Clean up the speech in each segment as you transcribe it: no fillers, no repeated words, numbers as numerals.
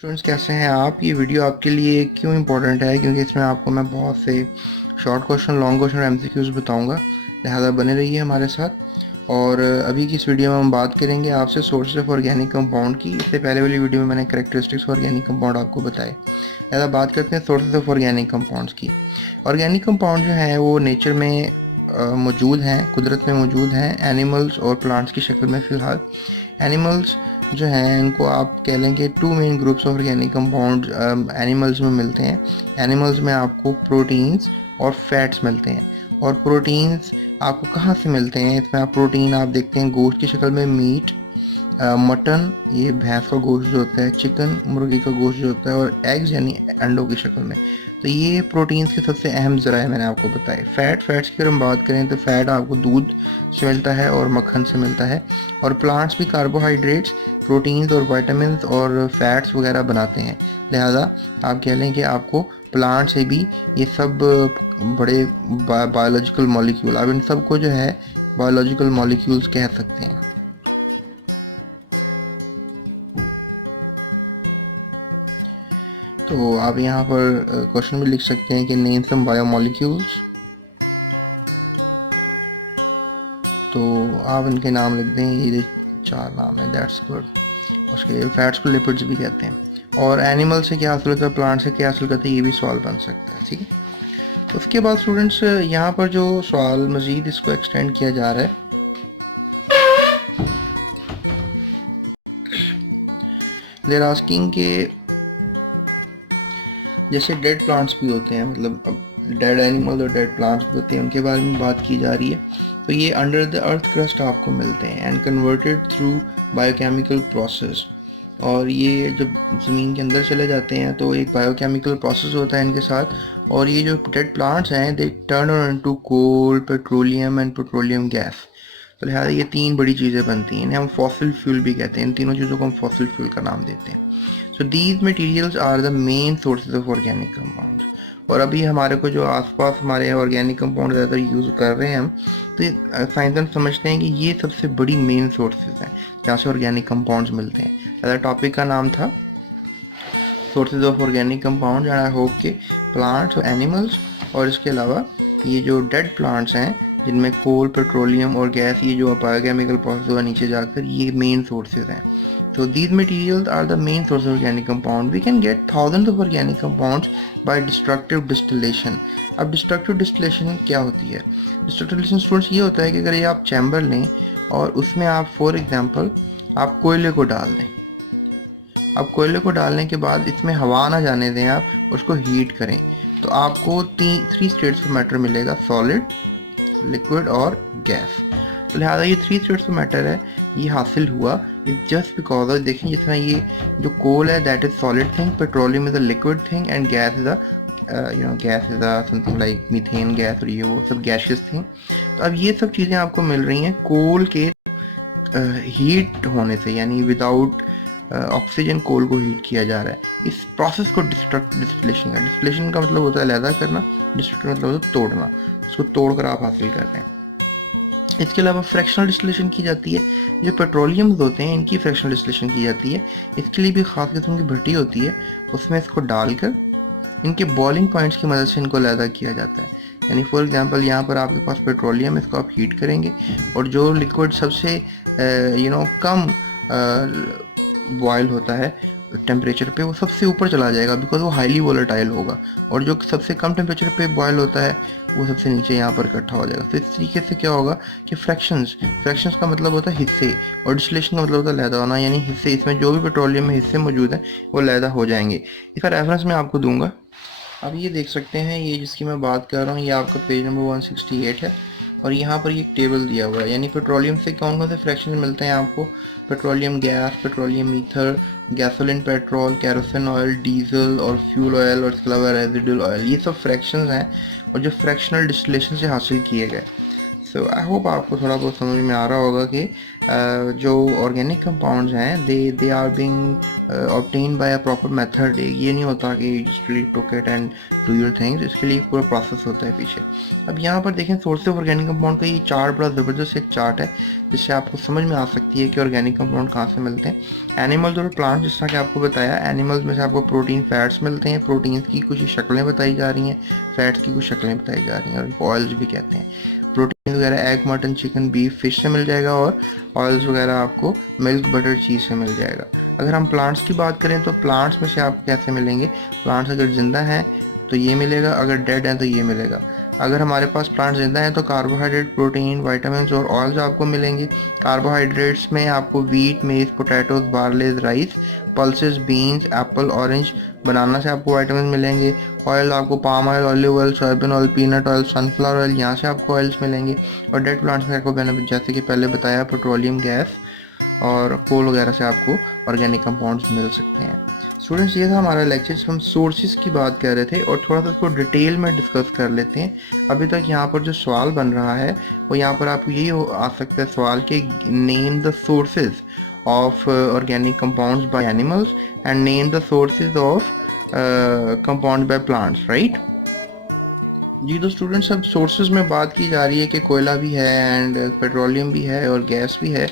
Students कैसे हैं आप। ये वीडियो आपके लिए क्यों इम्पोर्टेंट है, क्योंकि इसमें आपको मैं बहुत से शॉर्ट क्वेश्चन, लॉन्ग क्वेश्चन और एमसीक्यूज बताऊंगा। लिहाजा बने रहिए हमारे साथ। और अभी की इस वीडियो में हम बात करेंगे आपसे सोर्सेज ऑफ ऑर्गेनिक कंपाउंड की। इससे पहले वाली वीडियो में मैंने कैरेक्टरिस्टिक्स ऑफ ऑर्गेनिक कंपाउंड आपको बताए। लिहाजा बात करते हैं सोर्सेज ऑफ ऑर्गेनिक कंपाउंड्स की। ऑर्गेनिक कंपाउंड जो हैं वो नेचर में मौजूद हैं, कुदरत में मौजूद हैं, एनिमल्स और प्लांट्स की शक्ल में। फ़िलहाल एनिमल्स जो हैं इनको आप कह लें कि two main groups of organic compound animals में मिलते हैं। एनिमल्स में आपको प्रोटीन्स और फैट्स मिलते हैं। और प्रोटीन्स आपको कहाँ से मिलते हैं? इसमें आप प्रोटीन आप देखते हैं गोश्त की शक्ल में, मीट, मटन, ये भैंस का गोश्त जो होता है, चिकन, मुर्गी का गोश्त जो होता है, और एग्स यानी अंडों की शक्ल में। तो ये प्रोटीन्स के सबसे अहम ज़राए मैंने आपको बताए। फैट्स की अगर हम बात करें तो फैट आपको दूध से मिलता है और मक्खन से मिलता है। और प्लांट्स भी कार्बोहाइड्रेट्स, प्रोटीन्स और विटामिन्स और फैट्स वगैरह बनाते हैं। लिहाजा आप कह लें कि आपको प्लांट से भी ये सब बड़े बायोलॉजिकल मॉलिक्यूल, आप इन सब को जो है बायोलॉजिकल मॉलिक्यूल्स कह सकते हैं। तो आप यहाँ पर क्वेश्चन भी लिख सकते हैं कि नेम सम बायोमॉलिक्यूल्स। तो आप इनके नाम लिख दें, ये 4 नाम है, दैट्स गुड। उसके फैट्स को लिपिड्स भी कहते हैं। और एनिमल से क्या हासिल होता है, प्लांट से क्या हासिल करते हैं, ये भी सवाल बन सकता है। ठीक है, तो उसके बाद स्टूडेंट्स यहाँ पर जो सवाल मज़ीद इसको एक्सटेंड किया जा रहा है, देर आस्किंग के जैसे डेड प्लांट्स भी होते हैं, मतलब अब डेड एनिमल और डेड प्लांट्स भी होते हैं, उनके बारे में बात की जा रही है। तो ये अंडर द अर्थ क्रस्ट आपको मिलते हैं and converted through biochemical process. और ये जब ज़मीन के अंदर चले जाते हैं तो एक बायोकेमिकल प्रोसेस होता है इनके साथ। और ये जो डेड प्लांट्स हैं they turn into coal, petroleum and petroleum gas. तो लिहाजा ये 3 बड़ी चीज़ें बनती हैं, इन्हें हम फॉसिल फ्यूल भी कहते हैं। इन तीनों चीज़ों को हम फॉसिल फ्यूल का नाम देते हैं। So these materials are the main sources of organic compounds. और अभी हमारे को जो आसपास हमारे ऑर्गेनिक कंपाउंड ज़्यादातर यूज़ कर रहे हैं हम, तो साइंसदान समझते हैं कि ये सबसे बड़ी मेन सोर्सेज हैं जहाँ से ऑर्गेनिक कंपाउंड्स मिलते हैं। ज़्यादा टॉपिक का नाम था sources of organic compound, and I hope के प्लांट्स और एनिमल्स और इसके अलावा ये जो डेड प्लांट्स हैं जिनमें कोल, पेट्रोलियम और गैस, ये जो बायोकेमिकल प्रोसेस हुआ नीचे जाकर, ये मेन सोर्सेज हैं। So these materials are the main source of organic compound. We can get thousands of organic compounds by destructive distillation. अब destructive distillation क्या होती है? Destructive distillation स्टूडेंट्स ये होता है कि अगर ये आप चैम्बर लें और उसमें आप फॉर एग्जांपल आप कोयले को डाल दें। अब कोयले को डालने के बाद इसमें हवा ना जाने दें, आप उसको हीट करें, तो आपको 3 स्टेट्स ऑफ मैटर मिलेगा, सॉलिड, लिक्विड और गैस। तो लिहाजा ये 3 स्टेट्स ऑफ मैटर है, ये हासिल हुआ इज जस्ट बिकॉज ऑफ, देखें जिस तरह ये जो कोल है that is solid thing, petroleum is a liquid thing and gas is a gas is a something like methane gas, और ये वो सब गैसियस थिंग। तो अब ये सब चीज़ें आपको मिल रही हैं कोल के हीट होने से, यानी विदाउट ऑक्सीजन कोल को हीट किया जा रहा है। इस प्रोसेस को डिस्टिलेशन का, डिस्टिलेशन का मतलब होता है अलहदा करना, डिस्टिलेशन मतलब होता है तोड़ना, उसको तोड़कर आप हासिल कर रहे हैं। इसके अलावा फ्रैक्शनल डिस्टिलेशन की जाती है। जो पेट्रोलियम्स होते हैं इनकी फ्रैक्शनल डिस्टिलेशन की जाती है। इसके लिए भी ख़ास किस्म की भट्टी होती है, उसमें इसको डालकर इनके बॉइलिंग पॉइंट्स की मदद से इनको अलहदा किया जाता है। यानी फॉर एग्जांपल यहाँ पर आपके पास पेट्रोलियम, इसको आप हीट करेंगे और जो लिक्विड सबसे कम बॉयल होता है टेम्परेचर पे, वो सबसे ऊपर चला जाएगा बिकॉज वो हाईली वोलेटाइल होगा। और जो सबसे कम टेम्परेचर पे बॉयल होता है वो सबसे नीचे यहाँ पर इकट्ठा हो जाएगा। तो इस तरीके से क्या होगा कि फ्रैक्शंस का मतलब होता है हिस्से, और डिस्टिलेशन का मतलब होता है लैदा होना, यानी हिस्से, इसमें जो भी पेट्रोलियम में हिस्से मौजूद हैं वो लैदा हो जाएंगे। इसका रेफरेंस मैं आपको दूंगा। अब ये देख सकते हैं, ये जिसकी मैं बात कर रहा हूँ ये आपका पेज नंबर 168 है। और यहाँ पर ये एक टेबल दिया हुआ है, यानी पेट्रोलियम से कौन कौन से फ्रैक्शन मिलते हैं आपको। Petroleum gas, petroleum ether, gasoline petrol, kerosene oil, diesel और फ्यूल ऑयल, और इसके अलावा रेजिडुअल ऑयल, ये सब फ्रैक्शंस हैं और जो फ्रैक्शनल डिस्टिलेशन से हासिल किए गए। सो आई होप आपको थोड़ा बहुत समझ में आ रहा होगा कि जो ऑर्गेनिक कंपाउंड्स हैं they are being obtain by a proper method. ये नहीं होता कि you just really took it and do your things, इसके लिए पूरा प्रोसेस होता है पीछे। अब यहाँ पर देखें सोर्स ऑफ ऑर्गेनिक कंपाउंड का ये चार्ट बड़ा ज़बरदस्त एक चार्ट है जिससे आपको समझ में आ सकती है कि ऑर्गेनिक कंपाउंड कहाँ से मिलते हैं। एनिमल्स और प्लांट, जिस तरह कि आपको बताया, एनिमल्स में से आपको प्रोटीन फैट्स मिलते हैं, प्रोटीन की कुछ शक्लें बताई जा रही हैं, फैट्स की कुछ शक्लें बताई जा रही हैं, और इनको ऑयल्स भी कहते हैं। प्रोटीन वगैरह egg, mutton, chicken, beef, fish से मिल जाएगा, और ऑयल्स वगैरह आपको मिल्क, बटर, चीज़ से मिल जाएगा। अगर हम प्लांट्स की बात करें तो प्लांट्स में से आपको कैसे मिलेंगे? प्लांट्स अगर ज़िंदा हैं तो ये मिलेगा, अगर डेड हैं तो ये मिलेगा। अगर हमारे पास प्लांट ज़िंदा हैं तो कार्बोहाइड्रेट, प्रोटीन, वाइटामिन और ऑयल्स आपको मिलेंगे। कार्बोहाइड्रेट्स में आपको wheat, maize, potatoes, barleys, rice, pulses, beans, apple, orange, banana से आपको वाइटामिन मिलेंगे। ऑयल आपको palm oil, olive oil, soybean oil, peanut oil, sunflower oil, यहाँ से आपको ऑयल्स मिलेंगे। और डेड प्लांट्स में आपको मैंने जैसे कि पहले बताया, पेट्रोलियम गैस और कोल वगैरह से आपको ऑर्गेनिक कंपाउंड्स मिल सकते हैं। स्टूडेंट्स, ये था हमारा लेक्चर जिसमें हम सोर्सेज की बात कर रहे थे, और थोड़ा सा इसको डिटेल में डिस्कस कर लेते हैं। अभी तक यहाँ पर जो सवाल बन रहा है वो यहाँ पर आपको यही आ सकता है सवाल कि name the sources of organic compounds by animals and name the sources of compound by plants, right. जी तो स्टूडेंट्स, अब सोर्सेज में बात की जा रही है कि कोयला भी है एंड पेट्रोलियम भी है और गैस भी है।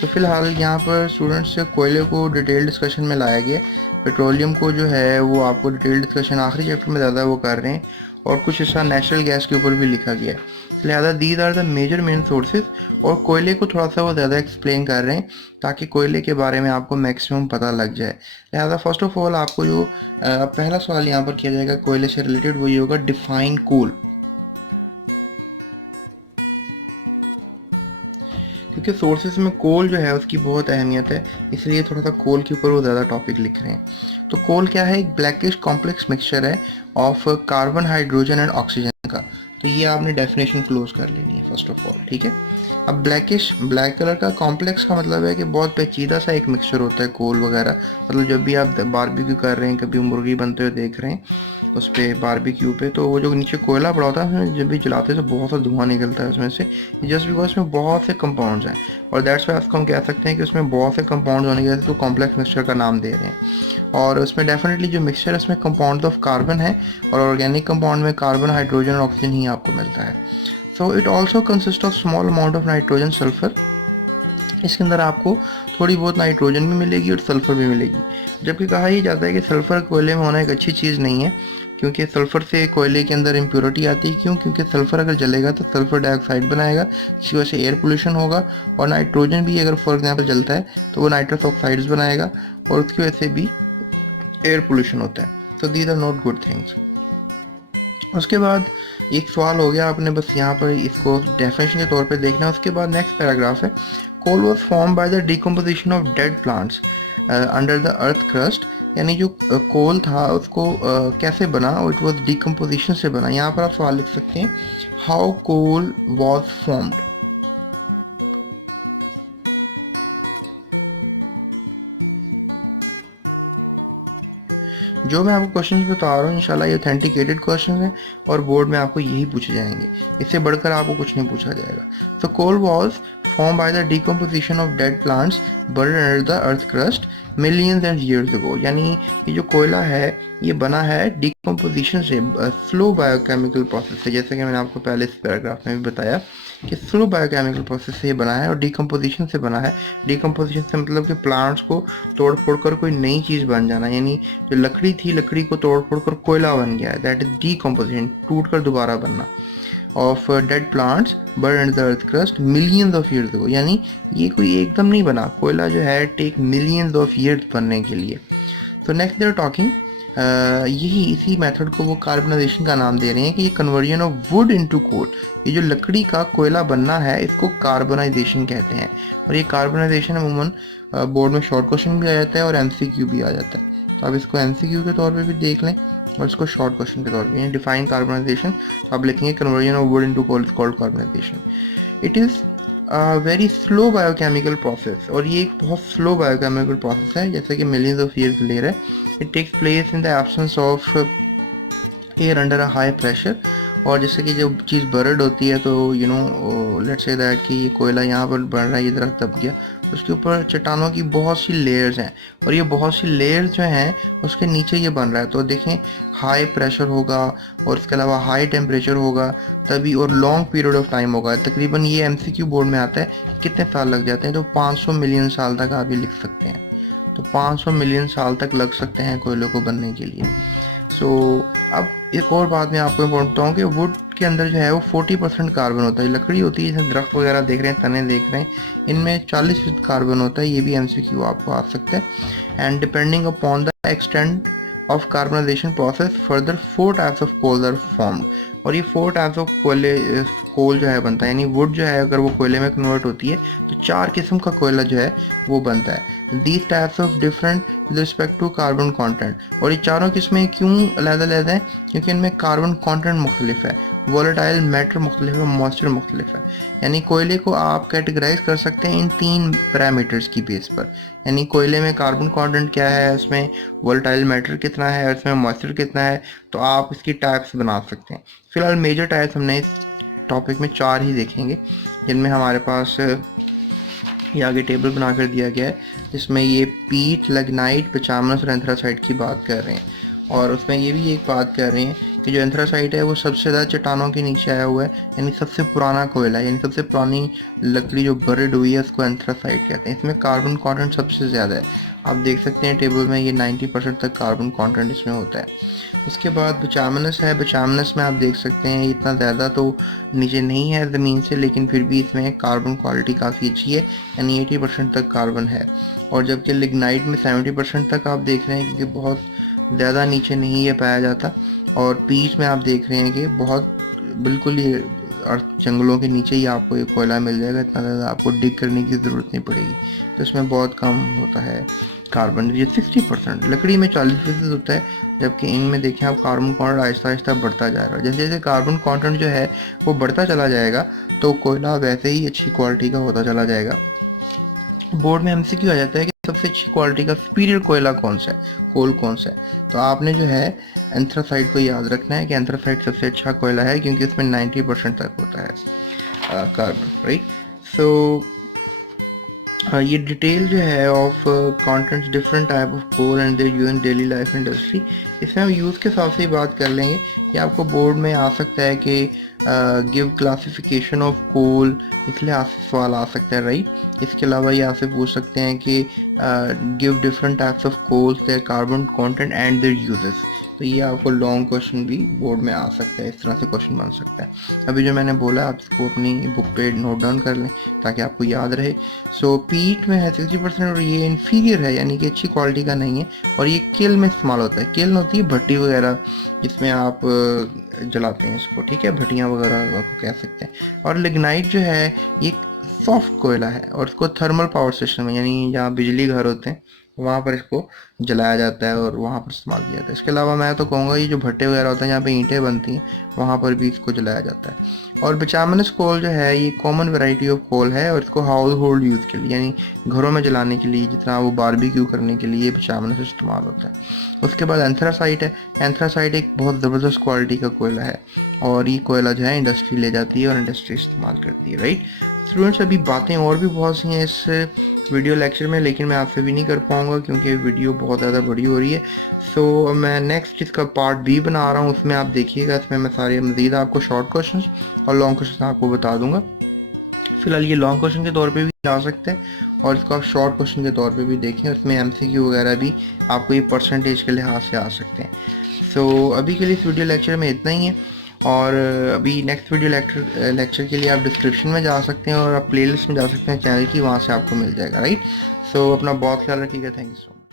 तो फिलहाल यहाँ पर स्टूडेंट्स कोयले को डिटेल डिस्कशन में लाया गया। पेट्रोलियम को जो है वो आपको डिटेल डिस्कशन आखिरी चैप्टर में ज़्यादा वो कर रहे हैं, और कुछ हिस्सा नेचुरल गैस के ऊपर भी लिखा गया है। लिहाजा these are the major main sources, और कोयले को थोड़ा सा वो ज़्यादा एक्सप्लेन कर रहे हैं ताकि कोयले के बारे में आपको मैक्सिमम पता लग जाए। लिहाजा फर्स्ट ऑफ ऑल आपको जो पहला सवाल यहाँ पर किया जाएगा कोयले से रिलेटेड, वो ये होगा, डिफाइन कोल। क्योंकि सोर्सेज में कोल जो है उसकी बहुत अहमियत है, इसलिए थोड़ा सा कोल के ऊपर वो ज़्यादा टॉपिक लिख रहे हैं। तो कोल क्या है? एक ब्लैकिश कॉम्प्लेक्स मिक्सचर है of carbon, hydrogen and oxygen का। तो ये आपने डेफिनेशन क्लोज कर लेनी है फर्स्ट ऑफ ऑल, ठीक है। अब ब्लैकिश, ब्लैक कलर का कॉम्प्लेक्स का मतलब है कि बहुत पेचीदा सा एक मिक्सचर होता है कोल वगैरह। मतलब जब भी आप बारबेक्यू कर रहे हैं, कभी मुर्गी बनते हुए देख रहे हैं उस पर बारबेक्यू पे, तो वो जो नीचे कोयला पड़ा होता है उसमें जब भी जलाते हैं तो बहुत सा धुआं निकलता है उसमें से, जस्ट बिकॉज उसमें बहुत से कंपाउंड्स हैं। और दैट्स वाई आपको हम कह सकते हैं कि उसमें बहुत से कंपाउंड्स होने की वजह से तो कॉम्प्लेक्स मिक्सचर का नाम दे रहे हैं। और उसमें डेफिनेटली जो मिक्सचर है उसमें कंपाउंड ऑफ कार्बन है, और ऑर्गेनिक कंपाउंड में कार्बन, हाइड्रोजन और ऑक्सीजन ही आपको मिलता है। So it also consist of small amount of nitrogen, sulphur. इसके अंदर आपको थोड़ी बहुत नाइट्रोजन भी मिलेगी और सल्फ़र भी मिलेगी। जबकि कहा यह जाता है कि सल्फ़र कोयले में होना एक अच्छी चीज़ नहीं है, क्योंकि सल्फ़र से कोयले के अंदर इम्प्योरिटी आती है। क्यों? क्योंकि सल्फ़र अगर जलेगा तो सल्फ़र डाइऑक्साइड बनाएगा, जिसकी वजह से एयर पोल्यूशन होगा। और नाइट्रोजन भी अगर फॉर एग्जाम्पल जलता है तो वो नाइट्रस ऑक्साइड्स बनाएगा, और उसकी वजह से भी एयर पोल्यूशन होता है। तो these are not good things. उसके बाद एक सवाल हो गया, आपने बस यहाँ पर इसको डेफिनेशन के तौर पे देखना है। उसके बाद नेक्स्ट पैराग्राफ है, coal was form by the decomposition of dead plants under the earth crust. यानी जो कोल था उसको कैसे बना? इट वॉज डिकम्पोजिशन से बना। यहाँ पर आप सवाल लिख सकते हैं, हाउ कोल वॉज फॉर्म्ड। जो मैं आपको क्वेश्चंस बता रहा हूँ इंशाल्लाह ये ऑथेंटिकेटेड क्वेश्चन हैं, और बोर्ड में आपको यही पूछे जाएंगे, इससे बढ़कर आपको कुछ नहीं पूछा जाएगा। तो coal was form by the decomposition of dead plants burn under the earth crust millions and years ago. यानी ये जो कोयला है ये बना है डिकम्पोजिशन से, स्लो बायोकेमिकल प्रोसेस से, जैसे कि मैंने आपको पहले इस पैराग्राफ में भी बताया कि स्लो बायोकेमिकल प्रोसेस से ये बना है और डिकम्पोजिशन से बना है। डिकम्पोजिशन से मतलब कि प्लांट्स को तोड़ फोड़ कर कोई नई चीज़ बन जाना, यानी जो लकड़ी थी, लकड़ी को तोड़ फोड़ कर कोयला बन गया है, दैट इज डिकम्पोजिशन, टूट कर दोबारा बनना। Of dead plants burn under the earth crust millions of years ago. यानी ये कोई एकदम नहीं बना, कोयला जो है टेक मिलियंस ऑफ ईयर्स बनने के लिए। तो नेक्स्ट दे आर टॉकिंग, यही इसी मेथड को वो कार्बनाइजेशन का नाम दे रहे हैं कि ये conversion of wood into coal, ये जो लकड़ी का कोयला बनना है इसको कार्बनाइजेशन कहते हैं। और ये कार्बनाइजेशन अमूमन बोर्ड में शॉर्ट क्वेश्चन भी आ जाता है और एमसीक्यू भी आ जाता है। तो आप इसको एमसीक्यू के तौर पे भी देख लें और इसको शॉर्ट क्वेश्चन के तौर पे, डिफाइन कार्बनाइजेशन, तो आप लिखेंगे conversion of wood into coal is called carbonisation. It is very slow biochemical process, और ये एक बहुत स्लो बायोकेमिकल प्रोसेस है, जैसे कि मिलियंस ऑफ ईयर्स ले रहा है। It takes place in the absence of air under a high pressure, और जैसे कि जब चीज़ बर्ड होती है तो लेट्स से दैट कि ये कोयला यहाँ पर बन रहा है, ये दरख्त दब गया, उसके ऊपर चट्टानों की बहुत सी लेयर्स हैं, और ये बहुत सी लेयर्स जो हैं उसके नीचे ये बन रहा है। तो देखें, हाई प्रेशर होगा और इसके अलावा हाई टेम्परेचर होगा तभी, और लॉन्ग पीरियड ऑफ टाइम होगा। तकरीबन ये एमसीक्यू बोर्ड में आता है कि कितने साल लग जाते हैं, तो 500 मिलियन साल तक आप ये लिख सकते हैं। तो 500 मिलियन साल तक लग सकते हैं कोयले को बनने के लिए। सो अब एक और बात मैं आपको इम्पोर्टेंट बताऊँ कि वुड के अंदर जो है वो 40% कार्बन होता है। लकड़ी होती है, जैसे दरख्त वगैरह देख रहे हैं, तने देख रहे हैं, इनमें 40% कार्बन होता है। ये भी एमसीक्यू आपको आ सकता है। And depending upon the extent of carbonisation process further 4 types of coal are formed. और ये 4 टाइप्स ऑफ कोल जो है बनता है, यानी वुड जो है अगर वो कोयले में कन्वर्ट होती है तो 4 किस्म का कोयला जो है वो बनता है। These types of different with respect to carbon content. और ये चारों किस्में क्यों अलग-अलग हैं? क्योंकि इनमें कार्बन कंटेंट मुख्तलिफ है, वोलेटाइल मैटर मुख्तलिफ है, मॉइस्चर मुख्तलिफ है। यानी कोयले को आप कैटेगराइज कर सकते हैं इन 3 पैरामीटर्स की बेस पर। यानी कोयले में कार्बन कंटेंट क्या है, उसमें वोलेटाइल मैटर कितना है, और इसमें मॉइस्चर कितना है, तो आप इसकी टाइप्स बना सकते हैं। फिलहाल मेजर टाइप्स हमने इस टॉपिक में 4 ही देखेंगे, जिनमें हमारे पास ये आगे टेबल बना कर दिया गया है, जिसमें ये पीट, लिग्नाइट, बिटुमिनस और एंथ्रासाइट की बात कर रहे हैं। और उसमें ये भी एक बात कर रहे हैं कि जो एंथ्रासाइट है वो सबसे ज़्यादा चट्टानों के नीचे आया हुआ है, यानी सबसे पुराना कोयला है, यानी सबसे पुरानी लकड़ी जो बर्ड हुई है उसको एंथ्रासाइट कहते हैं। इसमें कार्बन कंटेंट सबसे ज़्यादा है, आप देख सकते हैं टेबल में, ये 90% तक कार्बन कंटेंट इसमें होता है। उसके बाद बिटुमिनस है। बिटुमिनस में आप देख सकते हैं इतना ज़्यादा तो नीचे नहीं है ज़मीन से, लेकिन फिर भी इसमें कार्बन क्वालिटी काफ़ी अच्छी है, यानी 80% तक कार्बन है। और जबकि लिग्नाइट में 70% तक आप देख रहे हैं, क्योंकि बहुत ज़्यादा नीचे नहीं ये पाया जाता। और पीच में आप देख रहे हैं कि बहुत बिल्कुल ही जंगलों के नीचे ही आपको ये कोयला मिल जाएगा, इतना ज़्यादा आपको डिग करने की ज़रूरत नहीं पड़ेगी, तो इसमें बहुत कम होता है कार्बन। ये 60%, लकड़ी में 40% होता है, जबकि इनमें देखें आप कार्बन कंटेंट आहिस्ता आहिस्ता बढ़ता जा रहा है। जैसे जैसे कार्बन कंटेंट जो है वो बढ़ता चला जाएगा तो कोयला वैसे ही अच्छी क्वालिटी का होता चला जाएगा। बोर्ड में एमसीक्यू आ जाता है कि सबसे अच्छी क्वालिटी का सुपीरियर कोयला कौन सा है, कोल कौन सा है, तो आपने जो है एंथ्रासाइट को याद रखना है कि एंथ्रासाइट सबसे अच्छा कोयला है, क्योंकि इसमें 90% तक होता है कार्बन, राइट। सो ये डिटेल जो है of contents different type of coal and their use in daily life industry, इसमें हम यूज़ के हिसाब से ही बात कर लेंगे कि आपको बोर्ड में आ सकता है कि गिव क्लासिफिकेशन ऑफ कोल, इसलिए आपसे सवाल आ सकता है, राइट। इसके अलावा ये आपसे पूछ सकते हैं कि give different types of coals, their carbon content and their uses. तो ये आपको लॉन्ग क्वेश्चन भी बोर्ड में आ सकता है, इस तरह से क्वेश्चन बन सकता है। अभी जो मैंने बोला आप इसको अपनी बुक पे नोट डाउन कर लें ताकि आपको याद रहे। सो पीट में है 60% और ये इन्फीरियर है, यानी कि अच्छी क्वालिटी का नहीं है, और ये किल में इस्तेमाल होता है। किल होती है भट्टी वगैरह, जिसमें आप जलाते हैं इसको, ठीक है, भट्टियाँ वगैरह को कह सकते हैं। और लिग्नाइट जो है ये सॉफ्ट कोयला है, और इसको थर्मल पावर सिस्टम है, यानी जहाँ बिजली घर होते हैं वहाँ पर इसको जलाया जाता है और वहाँ पर इस्तेमाल किया जाता है। इसके अलावा मैं तो कहूँगा ये जो भट्टे वगैरह होते हैं जहाँ पे ईंटें बनती हैं वहाँ पर भी इसको जलाया जाता है। और बिटुमिनस कोल जो है ये कॉमन वैरायटी ऑफ कोल है, और इसको हाउस होल्ड यूज़ के लिए, यानी घरों में जलाने के लिए, जितना वो बारबेक्यू करने के लिए बिटुमिनस इस्तेमाल होता है। उसके बाद एंथ्रासाइट है। एंथ्रासाइट एक बहुत ज़बरदस्त क्वालिटी का कोयला है, और ये कोयला जो है इंडस्ट्री ले जाती है और इंडस्ट्री इस्तेमाल करती है, राइट। स्टूडेंट्स अभी बातें और भी बहुत सी हैं इस वीडियो लेक्चर में, लेकिन मैं आपसे भी नहीं कर पाऊँगा क्योंकि वीडियो बहुत ज़्यादा बड़ी हो रही है। सो मैं नेक्स्ट इसका पार्ट बी बना रहा हूँ, उसमें आप देखिएगा, इसमें मैं सारे मज़ीद आपको शॉर्ट क्वेश्चन और लॉन्ग क्वेश्चन आपको बता दूंगा। फिलहाल ये लॉन्ग क्वेश्चन के तौर पे भी आ सकते हैं, और इसको आप शॉर्ट क्वेश्चन के तौर पे भी देखें, उसमें एमसीक्यू वगैरह भी आपको ये परसेंटेज के लिहाज से आ सकते हैं। सो अभी के लिए इस वीडियो लेक्चर में इतना ही है, और अभी नेक्स्ट वीडियो लेक्चर के लिए आप डिस्क्रिप्शन में जा सकते हैं और आप प्लेलिस्ट में जा सकते हैं चैनल की, वहाँ से आपको मिल जाएगा, राइट। सो अपना बहुत ख्याल रखिएगा, थैंक यू सो मच।